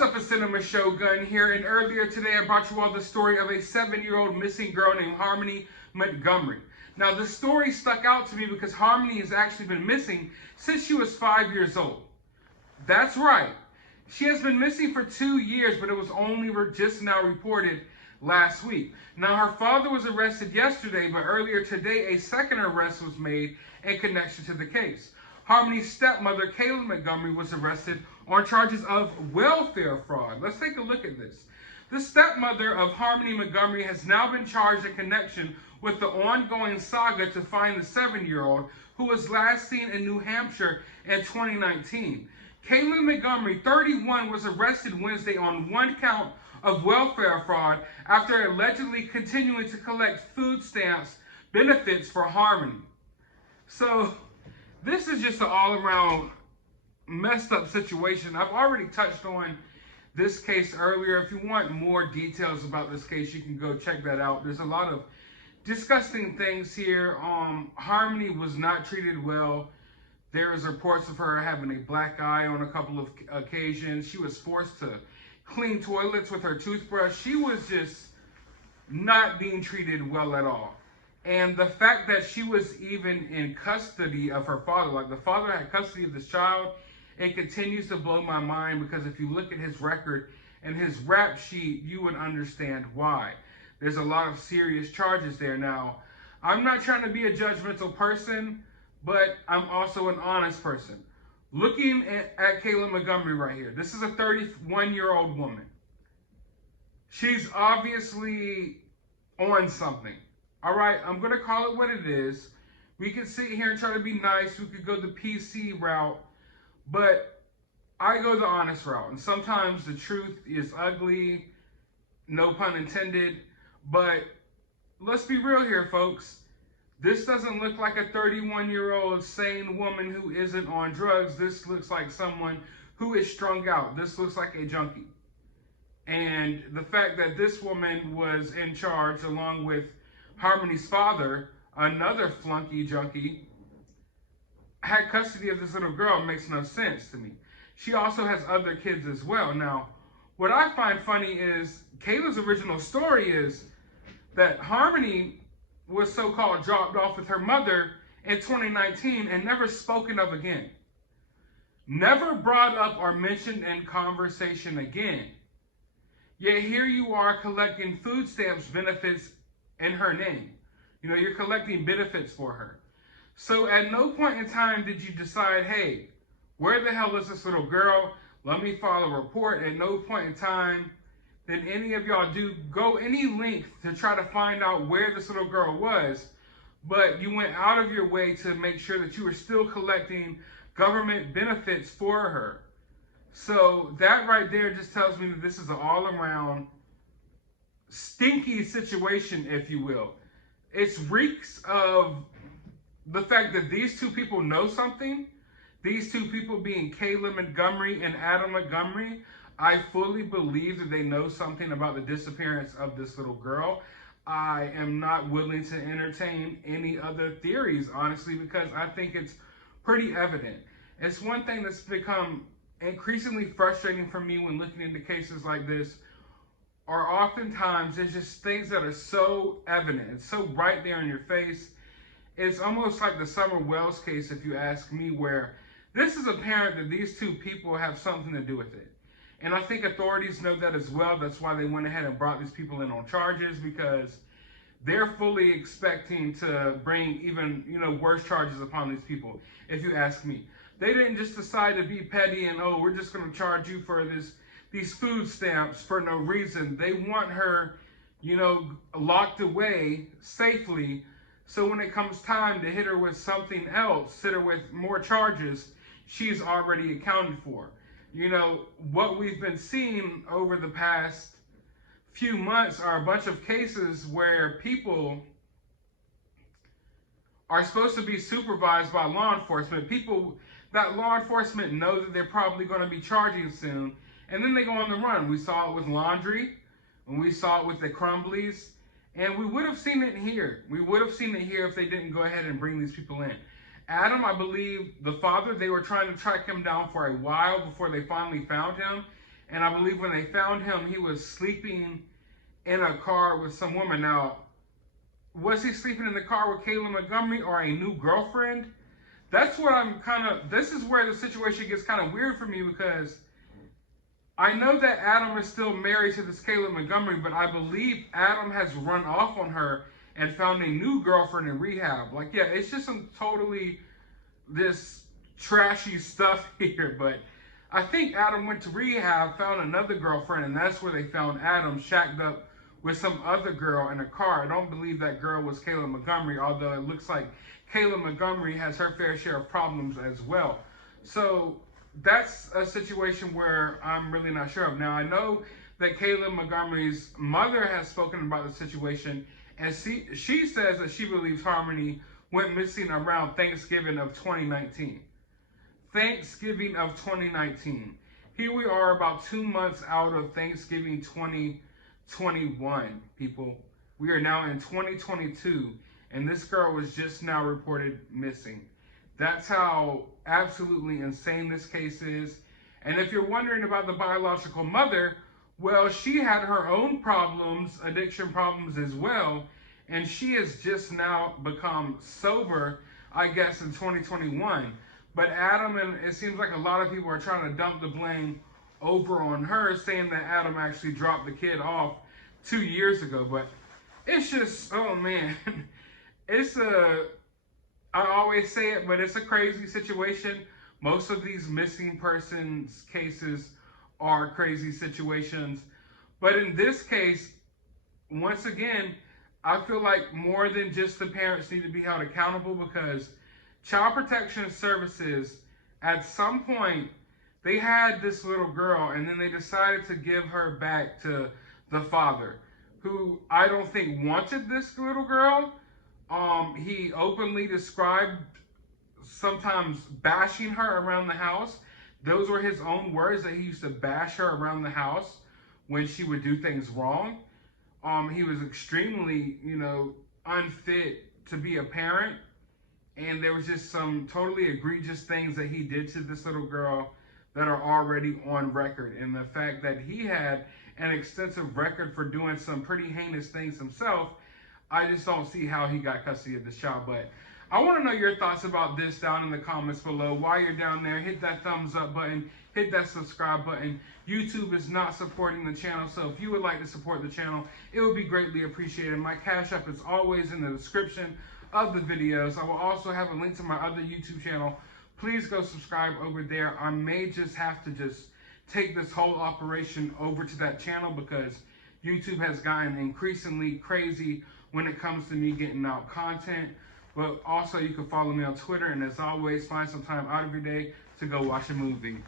What's up, it's Cinema Shogun here, and earlier today I brought you all the story of a 7-year-old missing girl named Harmony Montgomery. Now, this story stuck out to me because Harmony has actually been missing since she was 5 years old. That's right. She has been missing for 2 years, but it was only just now reported last week. Now, her father was arrested yesterday, but earlier today a second arrest was made in connection to the case. Harmony's stepmother, Kayla Montgomery, was arrested on charges of welfare fraud. Let's take a look at this. The stepmother of Harmony Montgomery has now been charged in connection with the ongoing saga to find the 7-year-old who was last seen in New Hampshire in 2019. Kayla Montgomery, 31, was arrested Wednesday on one count of welfare fraud after allegedly continuing to collect food stamps benefits for Harmony. So, this is just an all-around messed up situation. I've already touched on this case earlier. If you want more details about this case, you can go check that out. There's a lot of disgusting things here. Harmony was not treated well. There is reports of her having a black eye on a couple of occasions. She was forced to clean toilets with her toothbrush. She was just not being treated well at all. And the fact that she was even in custody of her father, like the father had custody of this child, it continues to blow my mind, because if you look at his record and his rap sheet, you would understand why. There's a lot of serious charges there. Now, I'm not trying to be a judgmental person, but I'm also an honest person. Looking at Kayla Montgomery right here, this is a 31-year-old woman. She's obviously on something. All right, I'm going to call it what it is. We could sit here and try to be nice. We could go the PC route, but I go the honest route. And sometimes the truth is ugly, no pun intended. But let's be real here, folks. This doesn't look like a 31-year-old sane woman who isn't on drugs. This looks like someone who is strung out. This looks like a junkie. And the fact that this woman was in charge along with Harmony's father, another flunky junkie, had custody of this little girl makes no sense to me. She also has other kids as well. Now, what I find funny is Kayla's original story is that Harmony was so-called dropped off with her mother in 2019 and never spoken of again. Never brought up or mentioned in conversation again. Yet here you are collecting food stamps benefits in her name. You know, you're collecting benefits for her. So at no point in time did you decide, hey, where the hell is this little girl? Let me file a report. At no point in time did any of y'all go any length to try to find out where this little girl was, but you went out of your way to make sure that you were still collecting government benefits for her. So that right there just tells me that this is an all-around stinky situation, if you will. It reeks of the fact that these two people know something. These two people being Kayla Montgomery and Adam Montgomery. I fully believe that they know something about the disappearance of this little girl. I am not willing to entertain any other theories, honestly, because I think it's pretty evident. It's one thing that's become increasingly frustrating for me when looking into cases like this, or oftentimes it's just things that are so evident. It's so right there in your face. It's almost like the Summer Wells case, if you ask me, where this is apparent that these two people have something to do with it. And I think authorities know that as well. That's why they went ahead and brought these people in on charges, because they're fully expecting to bring even, worse charges upon these people, if you ask me. They didn't just decide to be petty and, oh, we're just going to charge you for these food stamps for no reason. They want her, locked away safely, so when it comes time to hit her with something else, hit her with more charges, she's already accounted for. What we've been seeing over the past few months are a bunch of cases where people are supposed to be supervised by law enforcement. People that law enforcement know that they're probably going to be charging soon, and then they go on the run. We saw it with Laundry, and we saw it with the Crumblies, and we would have seen it here. We would have seen it here if they didn't go ahead and bring these people in. Adam, I believe, the father, they were trying to track him down for a while before they finally found him. And I believe when they found him, he was sleeping in a car with some woman. Now, was he sleeping in the car with Kayla Montgomery or a new girlfriend? That's what I'm this is where the situation gets kind of weird for me, because I know that Adam is still married to this Kayla Montgomery, but I believe Adam has run off on her and found a new girlfriend in rehab. Like, yeah, it's just some totally this trashy stuff here, but I think Adam went to rehab, found another girlfriend, and that's where they found Adam shacked up with some other girl in a car. I don't believe that girl was Kayla Montgomery, although it looks like Kayla Montgomery has her fair share of problems as well. So that's a situation where I'm really not sure of. Now, I know that Kayla Montgomery's mother has spoken about the situation, and she says that she believes Harmony went missing around Thanksgiving of 2019. Thanksgiving of 2019. Here we are about 2 months out of Thanksgiving 2021, people. We are now in 2022, and this girl was just now reported missing. That's how absolutely insane this case is. And if you're wondering about the biological mother, well, she had her own problems, addiction problems as well, and she has just now become sober, I guess, in 2021. But Adam, and it seems like a lot of people are trying to dump the blame over on her, saying that Adam actually dropped the kid off 2 years ago. But it's just, oh man, I always say it, but it's a crazy situation. Most of these missing persons cases are crazy situations. But in this case, once again, I feel like more than just the parents need to be held accountable, because Child Protection Services, at some point, they had this little girl, and then they decided to give her back to the father, who I don't think wanted this little girl. He openly described sometimes bashing her around the house. Those were his own words, that he used to bash her around the house when she would do things wrong. He was extremely, unfit to be a parent. And there was just some totally egregious things that he did to this little girl that are already on record. And the fact that he had an extensive record for doing some pretty heinous things himself, I just don't see how he got custody of this child. But I want to know your thoughts about this down in the comments below. While you're down there, hit that thumbs up button, hit that subscribe button. YouTube is not supporting the channel, so if you would like to support the channel, it would be greatly appreciated. My Cash App is always in the description of the videos. I will also have a link to my other YouTube channel. Please go subscribe over there. I may just have to take this whole operation over to that channel, because YouTube has gotten increasingly crazy when it comes to me getting out content. But also, you can follow me on Twitter, and as always, find some time out of your day to go watch a movie.